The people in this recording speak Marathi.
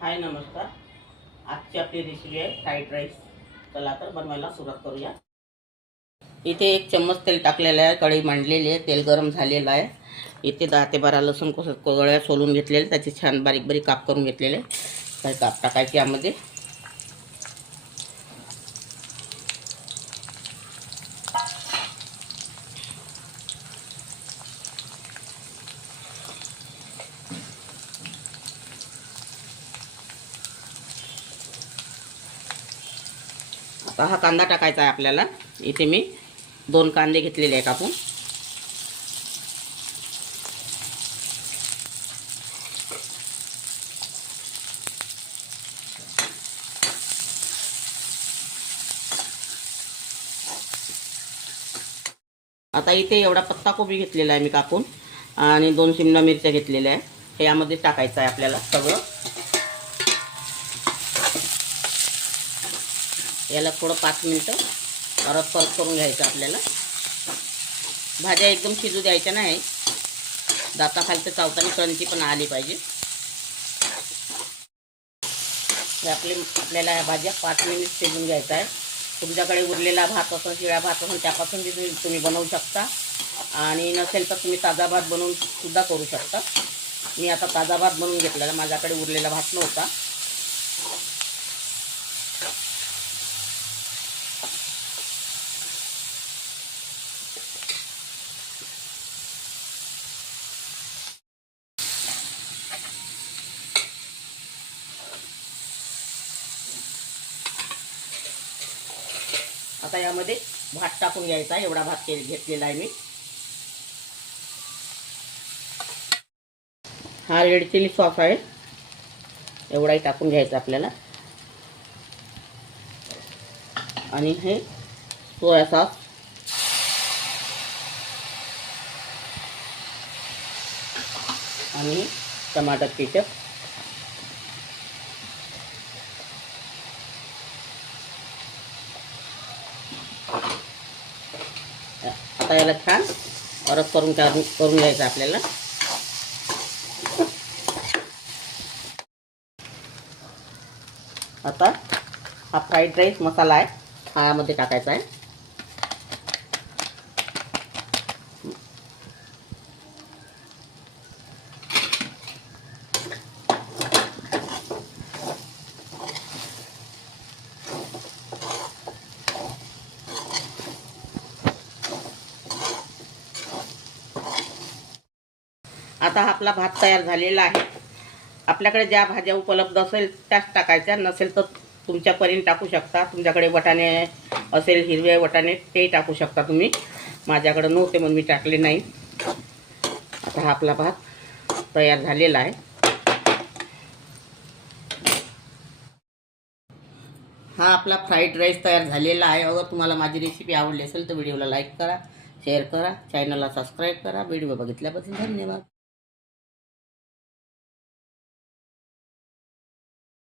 हाय नमस्कार। आजची आपली रेसिपी आहे फ्राईड राईस। चला तर बनवायला सुरुवात करूया। इथे 1 चम्मच तेल टाकलेलं आहे, कढई मांडलेली आहे, तेल गरम झालेलं आहे। इथे 10 ते 12 लसूण कोगळ्या सोलून घेतलेले, त्याचे छान बारीक बारीक काप करून घेतलेले। काही काप टाकायचे यामध्ये। आता हा कांदा टाकायचा आहे आपल्याला। इथे मी 2 कांदे घेतलेले आहेत कापून। आता इथे एवढा पत्ता कोबी घेतलेला आहे मी कापून, आणि 2 शिमला मिरच्या घेतलेल्या आहे। हे यामध्ये टाकायचं आहे आपल्याला सगळं। याला थोडं 5 मिनिटं परत करून घ्यायचं आपल्याला। भाज्या एकदम शिजू द्यायच्या नाही, दाताखालचं चावताना क्रंची पण आली पाहिजे। आपल्याला ह्या भाज्या 5 मिनिट शिजून घ्यायचा आहे। तुमच्याकडे उरलेला भात असेल, शिळा भात असेल, त्यापासून तुम्ही बनवू शकता, आणि नसेल तर तुम्ही ताजा भात बनवून सुद्धा करू शकता। मी आता ताजा भात बनवून घेतलेला, माझ्याकडे उरलेला भात नव्हता। आता यामध्ये भात टाकून घ्यायचा आहे। एवढा भात घेतलेला आहे मी। हा रेड चिली सॉस आहे, एवढाही टाकून घ्यायचा आपल्याला। आणि हे सोया सॉस, आणि टमाटर केचप। आता याला छान परत करून घ्यायचं आपल्याला। आता हा फ्राईड राईस मसाला आहे, हा यामध्ये टाकायचा आहे। आता आपला भात तयार झालेला आहे। आपल्याकडे ज्या भाज्या उपलब्ध असेल त्याच टाकायच्या, नसेल तर तुमच्या परीने टाकू शकता। तुमच्याकडे वाटाणे असेल, हिरवे वाटाणे, ते टाकू शकता तुम्ही। माझ्याकडे नव्हते म्हणून मी टाकले नाही। आता हा आपला भात तयार झालेला आहे। हा आपला फ्राईड राईस तयार झालेला आहे। अगर तुम्हाला माझी रेसिपी आवडली असेल तर व्हिडिओला लाईक करा, शेअर करा, चॅनलला सबस्क्राईब करा। व्हिडिओ बघितल्याबद्दल धन्यवाद।